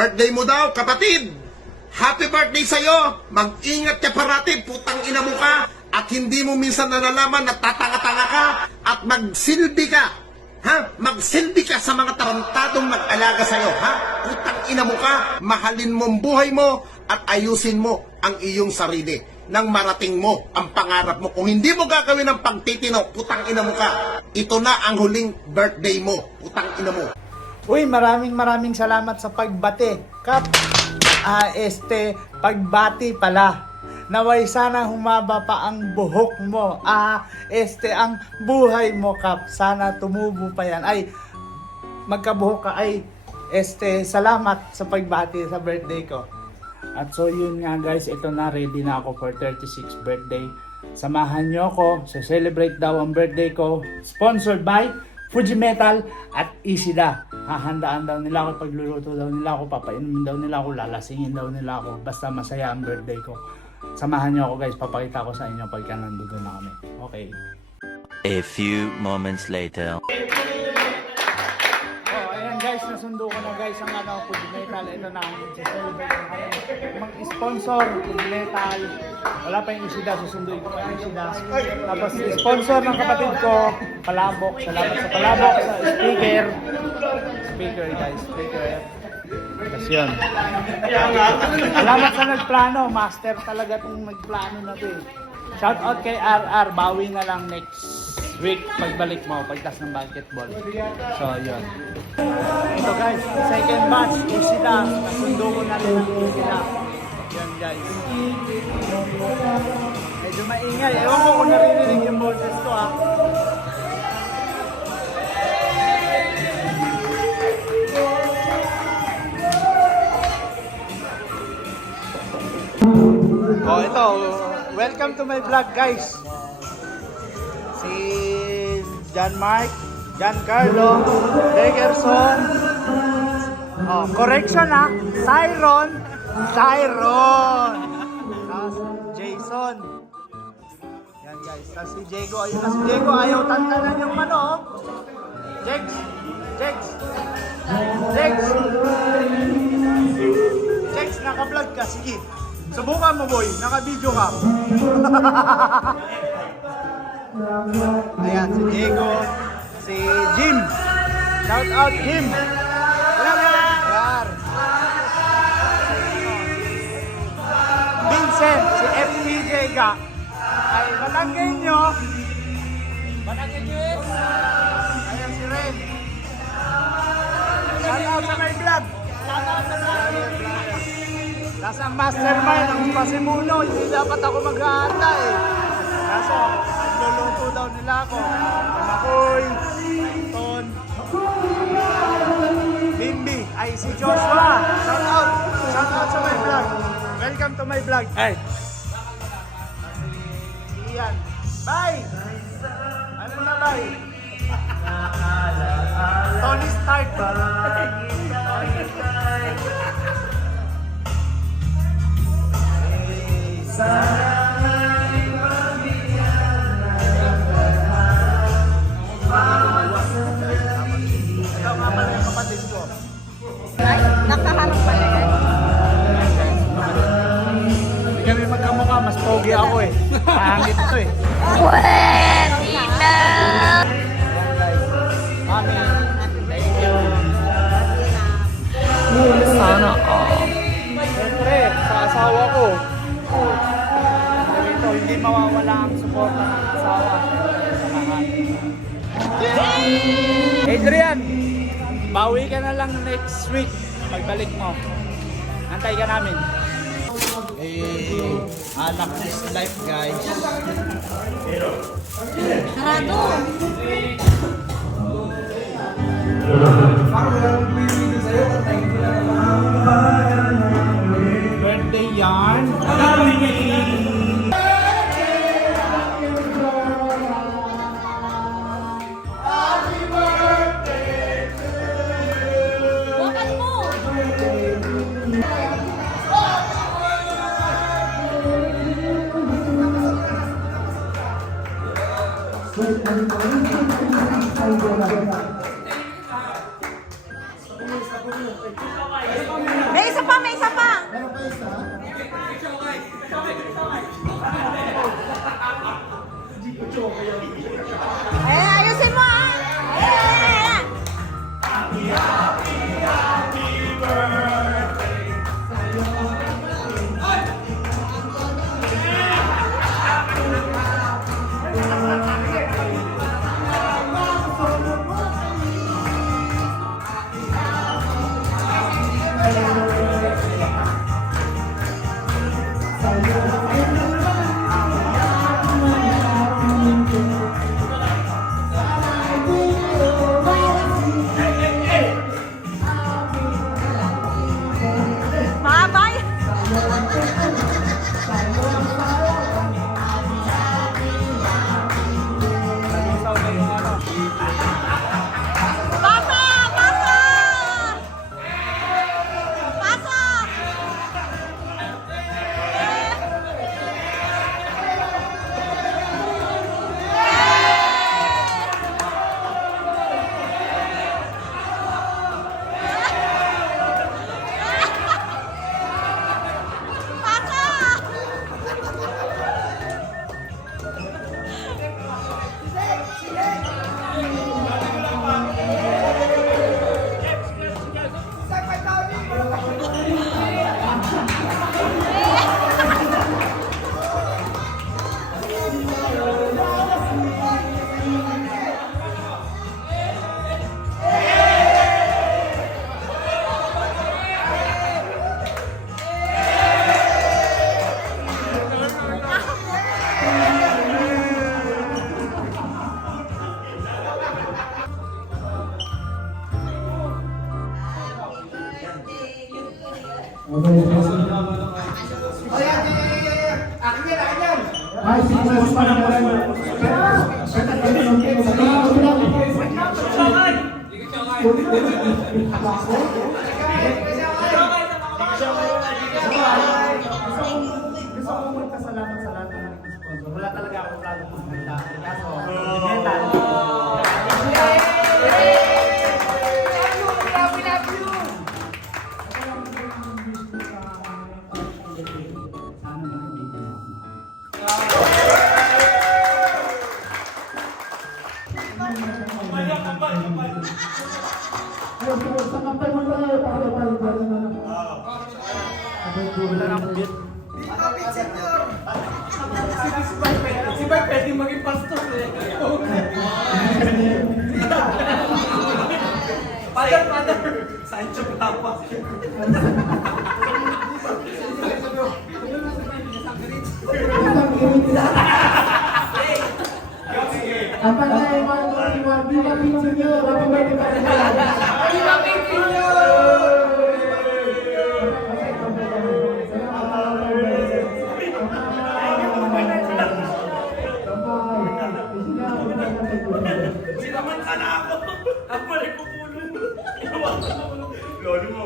Birthday mo daw, kapatid. Happy birthday sa'yo. Mag-ingat ka parati, putang ina mo ka. At hindi mo minsan nalalaman na tatanga-tanga ka at magsilbi ka. Ha? Magsilbi ka sa mga tarantadong mag-alaga sa'yo. Ha? Putang ina mo ka. Mahalin mo ang buhay mo at ayusin mo ang iyong sarili nang marating mo ang pangarap mo. Kung hindi mo gagawin ang pagtitino, putang ina mo ka. Ito na ang huling birthday mo. Putang ina mo. Uy, maraming salamat sa pagbati. Kap, pagbati pala. Naway sana humaba pa ang buhok mo. Ang buhay mo, Kap. Sana tumubo pa yan. Ay, magkabuhok ka. Ay, salamat sa pagbati sa birthday ko. At so yun nga guys, ito na, ready na ako for 36th birthday. Samahan nyo ako so celebrate daw ang birthday ko. Sponsored by Fuji Metal at Isida. Hahandaan daw nila ako, pagluluto daw nila ako, papainumin daw nila ako, lalasingin daw nila ako. Basta masaya ang birthday ko. Samahan nyo ako guys, papakita ko sa inyo pagka nandito na kami. Okay. A few moments later. Guys, nasundo ko na guys ang Fuji Metal. Ito na ang celebrate mag-sponsor Fuji Metal. Wala pa yung Isida, susunduin ko pa yung Isida. Tapos sponsor ng kapatid ko, Palabok. Salamat sa Palabok, sa speaker. Speaker guys, speaker. Tapos yun. Salamat sa nagplano, master talaga itong nagplano na ito eh. Shout out kay RR, bawi na lang next week pagbalik mo, pagtas ng basketball. So, yun. Ito guys, second batch, Isida. Nasundo ko na rin ang Isida. Yan guys. Medyo maingay. Ewan ko kung naririnig yung boses ko ha. Oh, ito. Welcome to my vlog guys. Si John Mark, Giancarlo, Dickerson, correction ha, Siron, tapos Jason, yan guys, tapos si Diego, ayun na si Diego, ayaw tantanan yung Jex, naka-vlog ka, sige, subukan mo boy, naka-video ka. Ayan, si Diego, si Jim. Shout out Jim. Ayan. Vincent, si FTJ ga. Ay, Batanggay nyo. Batanggay nyo eh. Ayan si Ren. Shout out sa my vlog. Shout out sa my vlog. Nasa mastermind ang pasimuno. Hindi dapat ako mag-aanta eh. Kaso, luluto daw nila ako. Makoy, Ton, Bimbi, ay si Joshua. Shout out sa my vlog. Welcome to my vlog. Ay. Iyan. Bye. Ano na bye? Tony Stark. Nakaharap pala yan. Hindi kami magkamukha, mas pogi ako eh. Pahangit ito eh. Pwede na! Mami, thank you. Sana all. Siyempre, sa asawa ko. Ito, hindi mawawala ang suporta ng asawa. Sa lahat. Adrian, bawi ka na lang next week. Pagbalik mo. Antay ka namin. Anak is life guys. Sarado! Birthday yarn. Wakan mo! May isa pa, may isa pa. Meron pa isa? Ayusin mo ah. Mabay. Nag-isaw na yung ano. Pasa! Pasa! Pasa! Pasa! Ay, si Boss pa naman. Gusto ko magpasalamat sa lahat ng sponsor. Wala talaga akong plano pumunta. Kaso, mental. Wala na akong beat. Si Bay pwede maging pastor eh. Father! Sancho Papa. Apa na yung mga Viva Pizza nyo? Happy birthday pa rin. Viva Pizza! Sinaman sana ako. Ang balik ko pulo. Lolo mo.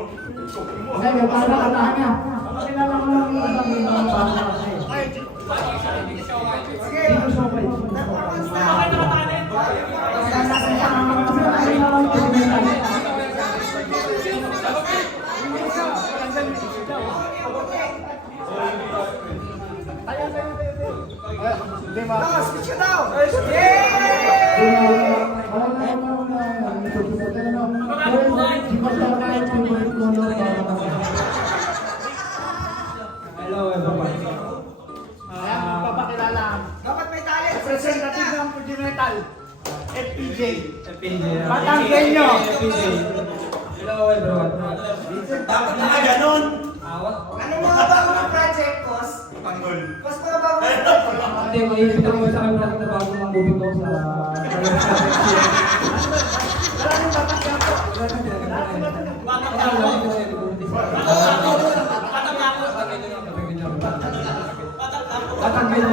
Sige, para katahan niya. Pakilala mo lang yung ibang mga bata kasi. Dito siya pa ito. Hindi ma. Hello everyone. Magpapakilala. Dapat may talent. Representative ng Puji Metal. FPJ. FPJ. Batanggenyo. FPJ. Hello everyone. Dapat nakaganon. Awat. Ano mga bagong project, boss? Panggol. Boss, mga bagong project. Hindi, maibig ako sa akin na bago ng movie ko sa... Maraming batang po. Batanggenyo.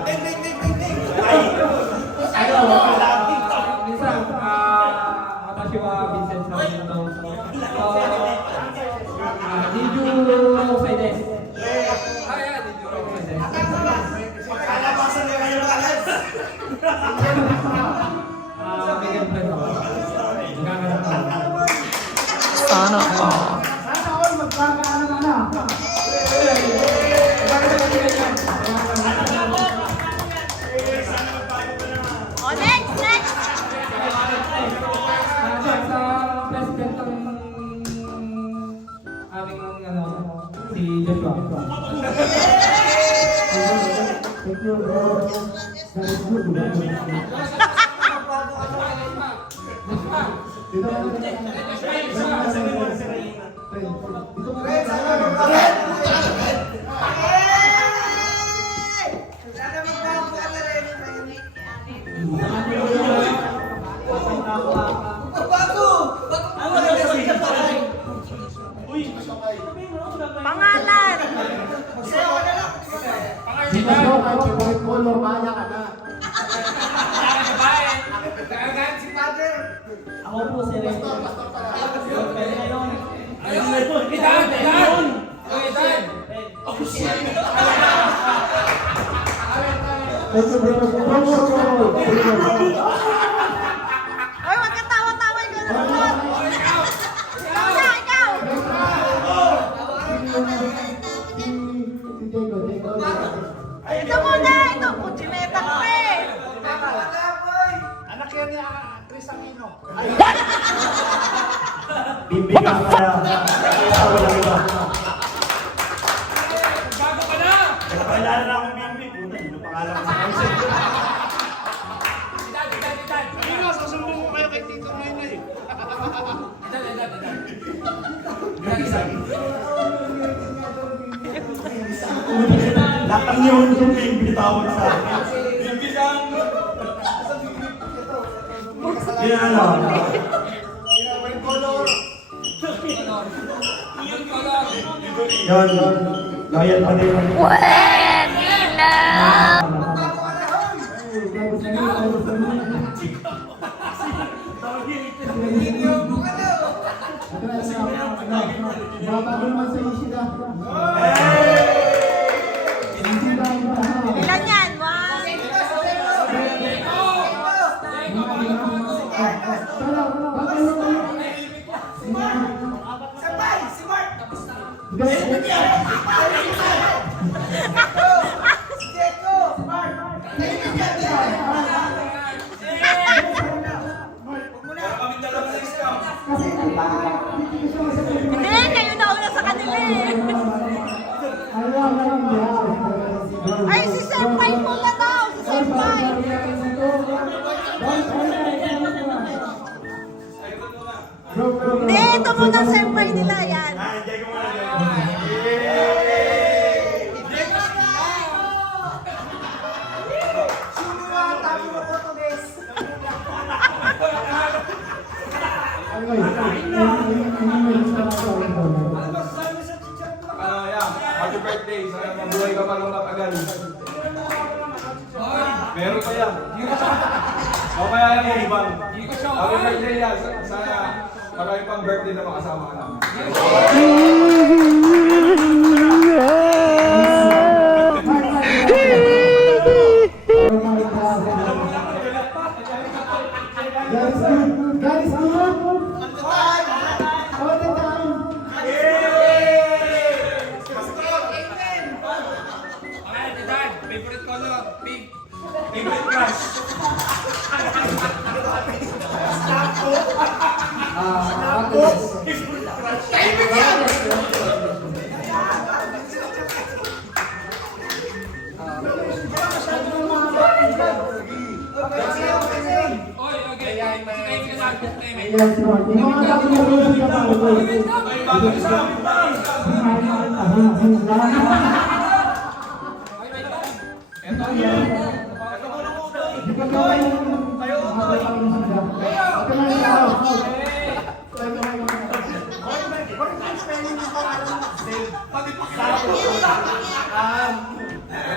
Ding, ding, ding, ding, ding. Minsan, atashi wa Vincent sa akin ito. Did you say this? Did you say this? Kalabasan na kayo ng alas. Bigyan friend ako. Sana all magkakaano na. O, next, next. Sa president ng aming ano, si Joshua. Thank you, bro. That is good. Pangalan. Dito daw, kahit favorite color, maya ka na. Ako po si Rene. Thank you, bro. Oy, wag ka tawa-tawa. Ikaw na naman. Ikaw na, ikaw. Ito muna. Ito, kutsineta ko eh. Anak yan ni Chris Aquino. Bibigang ka na. Walang iba. Kailangan na akong bimbi. Puta, yun ang pangalan ko sa kansa. Susumbong ko kayo kay Tito Noynoy. Lahat ng yun yung bibitawan sa akin. Yan ano. Yun, loyal pa din. Bago naman sa Ishida. Ilan yan? One. Hindi, kayo na una sa kanila eh. Ay, si Senpai muna daw. Si Senpai. Hindi, ito muna ang Senpai nila. Yan. Enjoy ko muna. Happy birthday. Sana mabuhay ka pa ng matagal. Meron pa yan. Mamaya yan yung ibang. Happy birthday yan. Sana marami pang birthday na makasama ka namin. Guys, all the time. Favorite color? Pink. Favorite crush? Yes, Lord. Yung mga kapatid ka pa.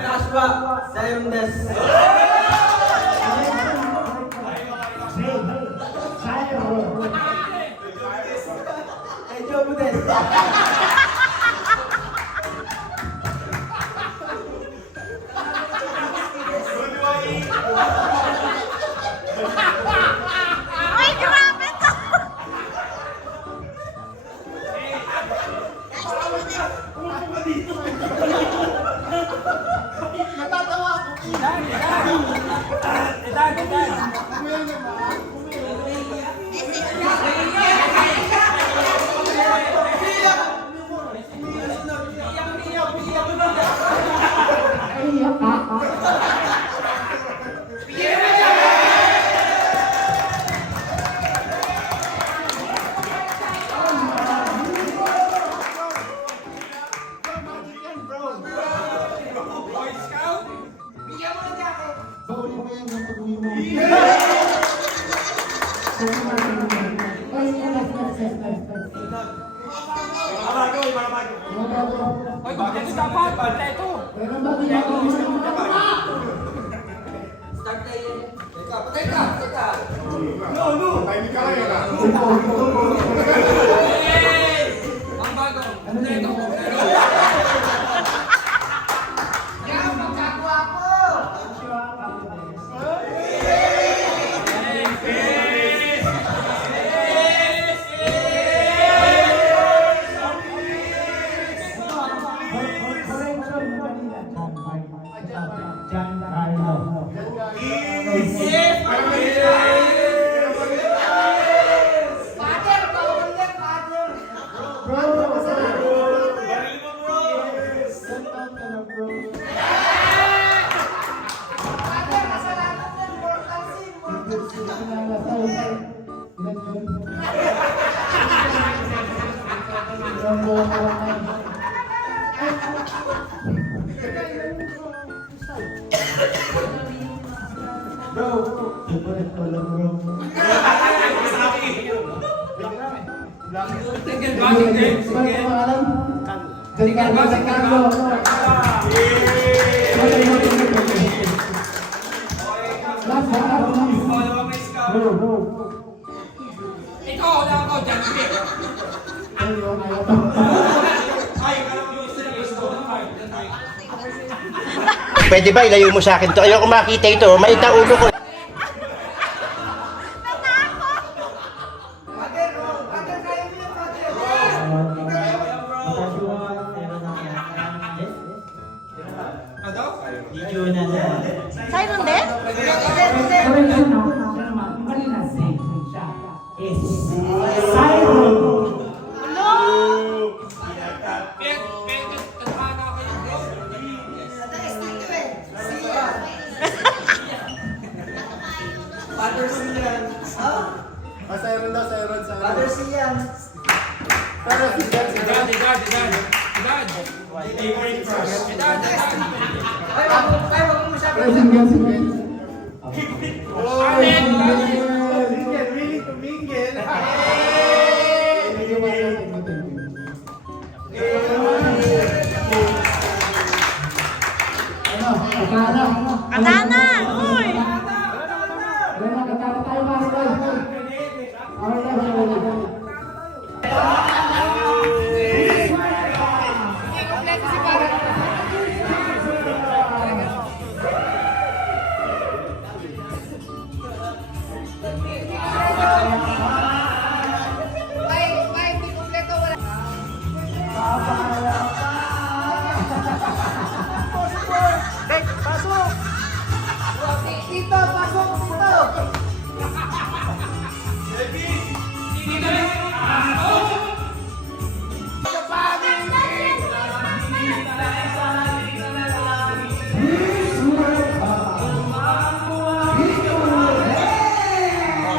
Joshua Sayundes. Hey, Joe Budes. Ay, grabe to. Ay, bakit dapat? Basta ito. Meron ba ginagawa sa mga Start na yun. Teka. Ang bago. Ito. Ikaw, wala ako dyan. Pwede ba ilayo mo sa akin to? Ayoko makita ito. Mait ang ulo ko. Siren din? Father Sian. Father Sian. Ay, wag mo masyado. Katana! Uy!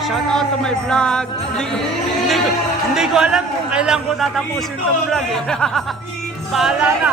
Shout out to my vlog. Hindi ko alam kung kailan ko tatapusin itong vlog eh. Bahala na.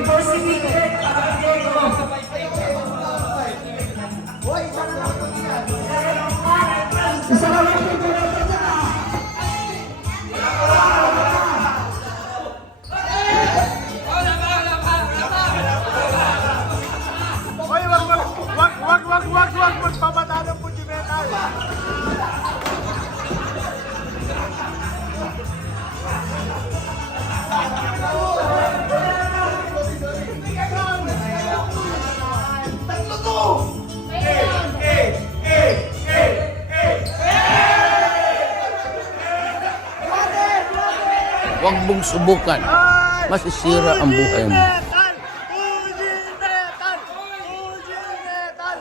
Before singing, Isa na lang yung direkta niya. Hoy, wag magpabata ng puti metal. Huwag mong subukan. Masisira ang buhay mo. Metal! Uji metal! Uji metal!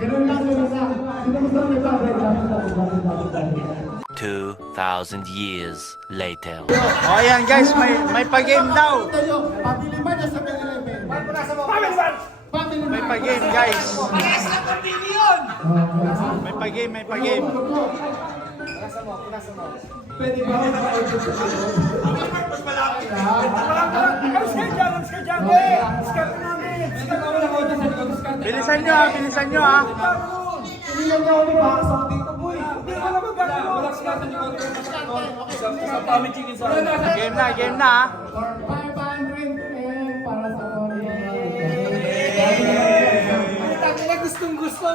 Ganun lang. Sino gusto mo ito? 2,000 years later. O yan guys, may pag-game daw. Pabili ba na sa 7-Eleven? May pag-game guys. May pag-game. Pwede ba ako Bilisan nyo ha. Hindi lang niya ulit makasok dito, boy. Game na ha. 500 para sa Tony. gustong-gusto.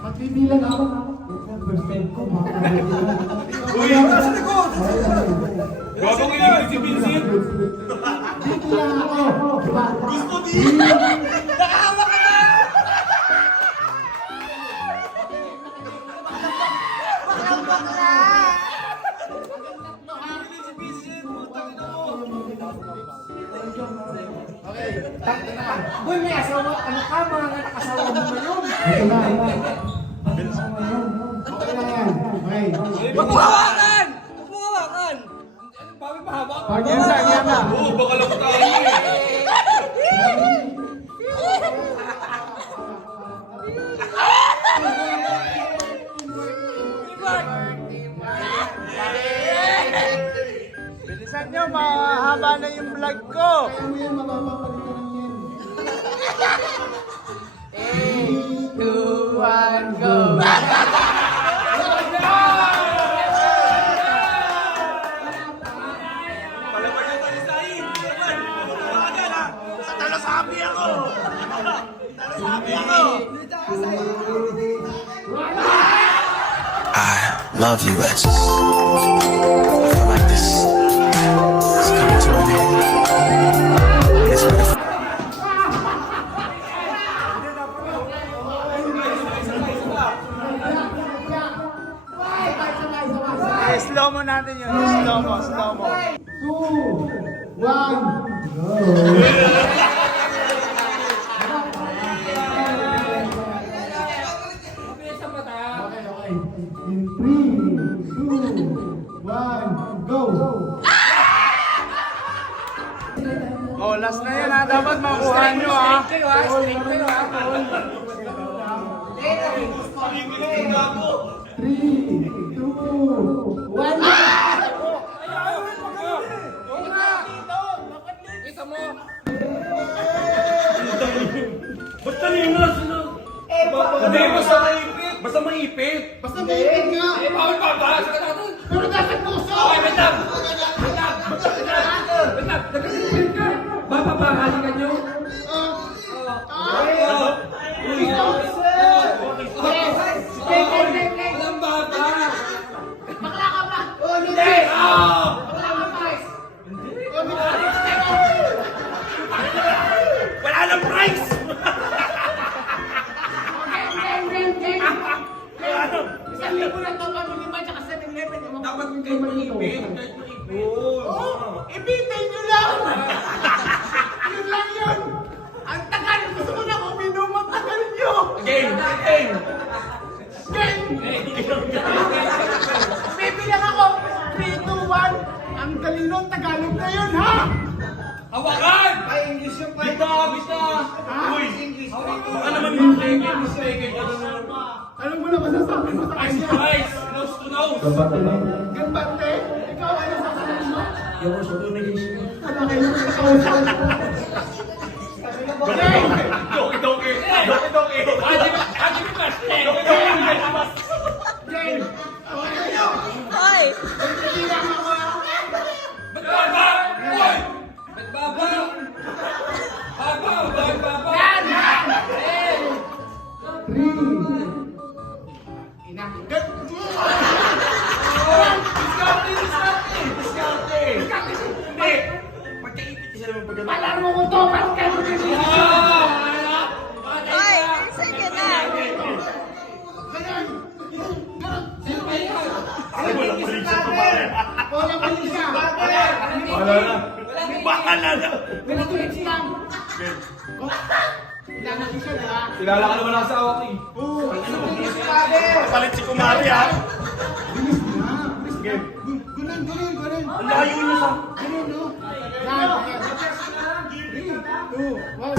Magbibilang ako. First time ko, Uy! Gagawin niyo si Vincent! dito lang ako. Gusto din! Nakahawa ka na! Boy, may asawa. Ano ka, mga nakasawa mo ngayon? Ito na. Okay lang yan. Okay. Huwag mo hawakan! Huwag mo hawakan! Bakit mahaba? Game na. Oo, baka lang tayo eh! Bilisan nyo, mahaba na yung vlog ko. Kaya mo yan, mapapapalitan ng yan. 2, 1, go! I love you, Wes. I feel like this is coming to an end. It's for the Slow mo natin yun. Slow mo. 2, 1, go. Okay. In 3, 2, 1, go. Oh, last na yan ha. Dapat makuha nyo ha. Straight kayo ha. 3, 2, 1. Kita mo. Ba't talimas? Hindi, basta maipit! Basta maipit! Basta may ipin nga. Eh, bakit pa ba? Saka natin! Pero nasa puso. Okay, wait lang! ba? Halikan nyo? Walang bata! Bakla ka ba? Hindi! Bakla ka ba? Wala nang price! Isang libo lang ito, pamili ba? Tsaka 7-Eleven. Dapat kayo mag-ipin. Kahit mag-ipin. Oo! Ibitin nyo lang! Yun lang yun! Ang tagal! Gusto ko na kung minumatagal nyo! Game! Game! Game! Bibilang ako! 3, 2, 1! Ang galing nun, Tagalog na yun, ha? Hawakan! Ay, English yung pa. Bita! Uy! Baka naman mistake. Alam mo na masasabi mo sa kanya? Eyes! Nose to nose! Gambante? Ikaw ano sasabihin mo? Yung gusto ko na yung Ano kayo ng ikaw sa Doki-doki! Haji mi pastel! Game! Okay kayo! Hoy! Hindi lang ako, ha? Ba't baba? Uy! Ba't baba? Baba! Bakit baba? Yan! Hindi! Magkaipit sila naman pagkakita. Palaro ko to! Bakit kayo ganyan? Hoy! Sige na! Ganyan! Wala na. Bahala na. Ganito lang! Ilangan siya, di ba? Kilala ka naman sa awak eh. Palit si Kumari, ha? Ganun! Ang layo niyo sa...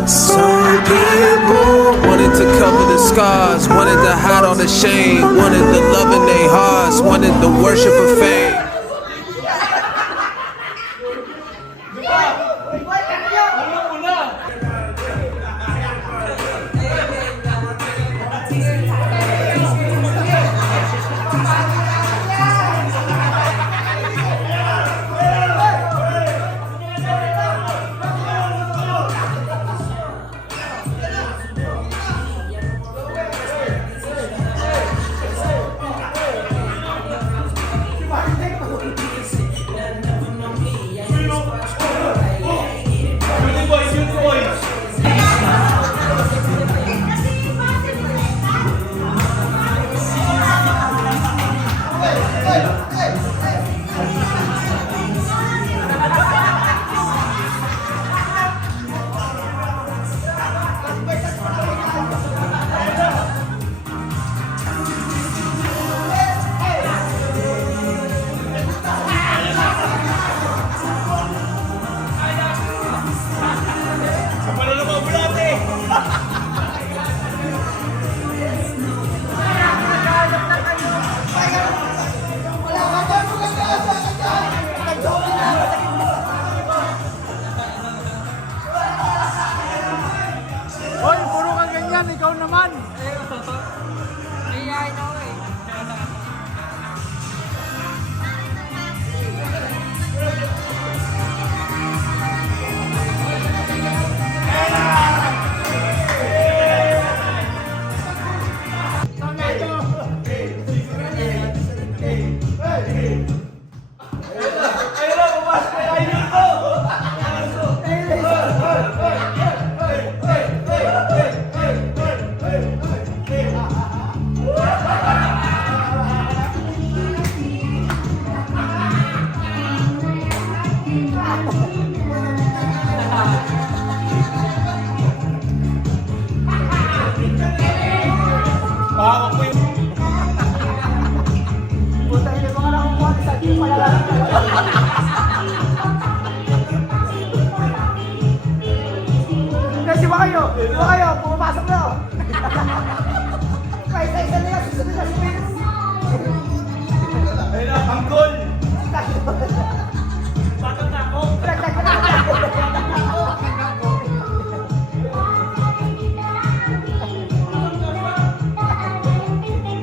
Some people wanted to cover the scars, wanted to hide all the shame, wanted the love in their hearts, wanted the worship of fame. Hoy, puro ka ganyan, ikaw naman. Ayan ako eh. Kasi ba kayo? Pumapasok na. Isa-isa na yan, susunod na si Vince. Ayun na, panggol!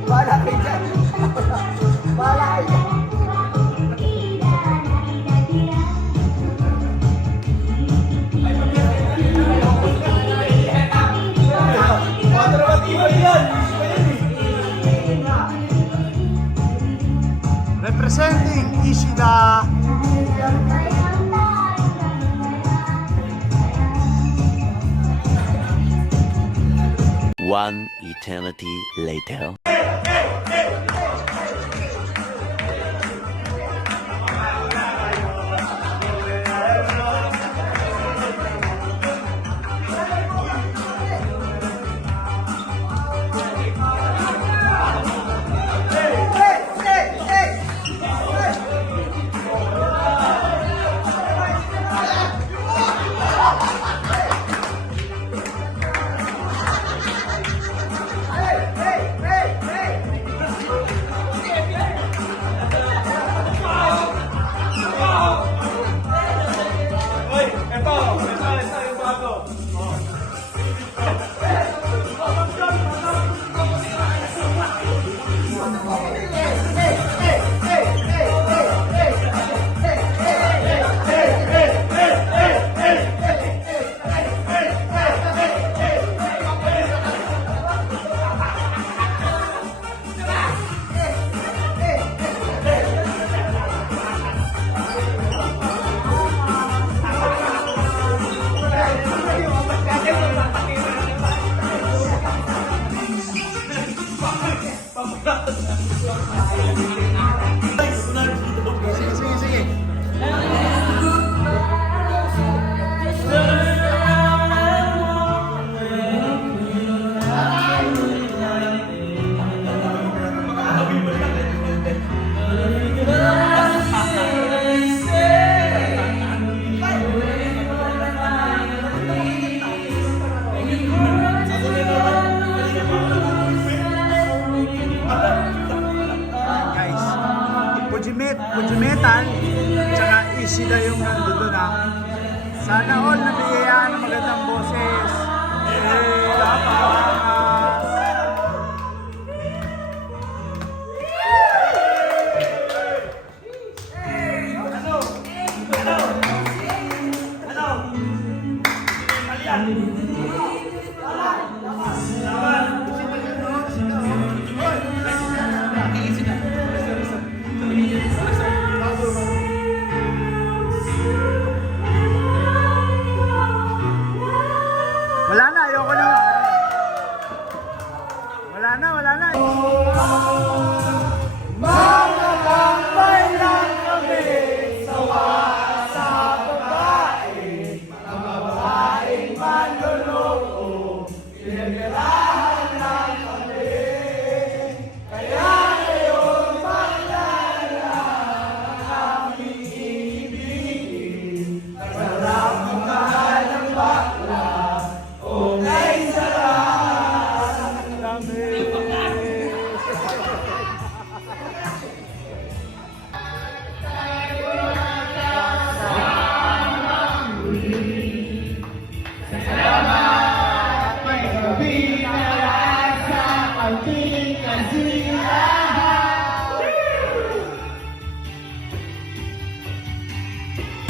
Bahala kayo dyan. Bahala kayo dyan. Ay, Representing Ishida. One eternity later. Ito yung bago. Guys, Fujimetal, tsaka Ishida yung nandun na. Sana all nabiyayaan ng magandang boses. Lapas! Wala na, ayoko na. Wala na, wala na. Mga tambay lang kami, sawa sa babae. Mga babaeng manloloko, pinagirahan lang kami. Kaya ngayon maglala ang aming ibigin. Sarap ang mahal ng bakla. Okay, sarap kami. Salamat, may gabi na lang sa pagpiling kasilahan.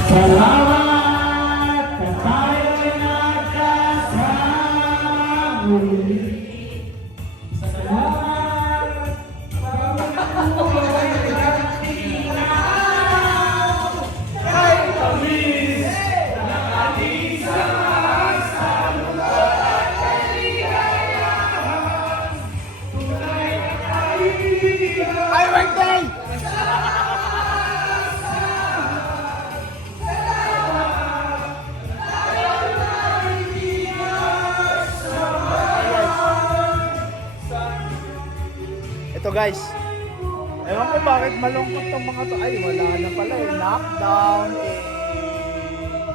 Salamat na tayo'y nagkasama muli. Salamat pagkakuloy ng ilaw kay tamis na ating sama at kaligayahan. Tunay na kaibigan. Ay, birthday! Ito guys, ewan ko bakit malungkot tong mga to. Ay, wala na pala eh. Knockdown.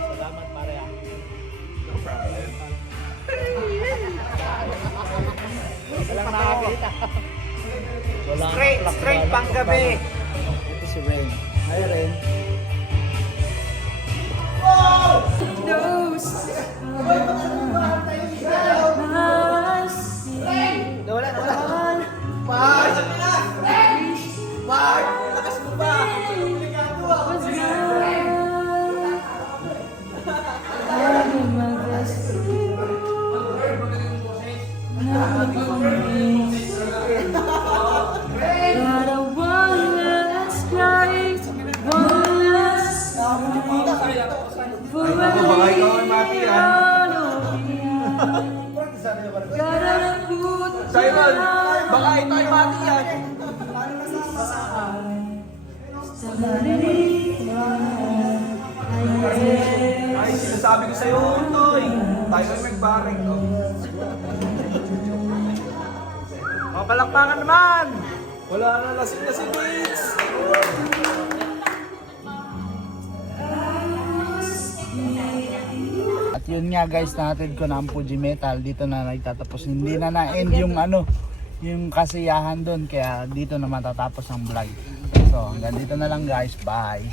Salamat pare ah. No problem. Walang nakakita. Straight pang gabi. Ito si Ren. Hi Ren. Wala. Gago, baka ikaw ay mati yan. Simon, baka ito ay mati yan. Ay, sinasabi ko sa'yo, Toy. Tayo ay magbaring, no? Mga palakpakan naman! Wala na, lasing na si Vince. At yun nga guys, natin ko na ang Fuji Metal. Dito na nagtatapos. Hindi na na-end yung ano, yung kasiyahan doon. Kaya dito na matatapos ang vlog. So hanggang dito na lang guys. Bye!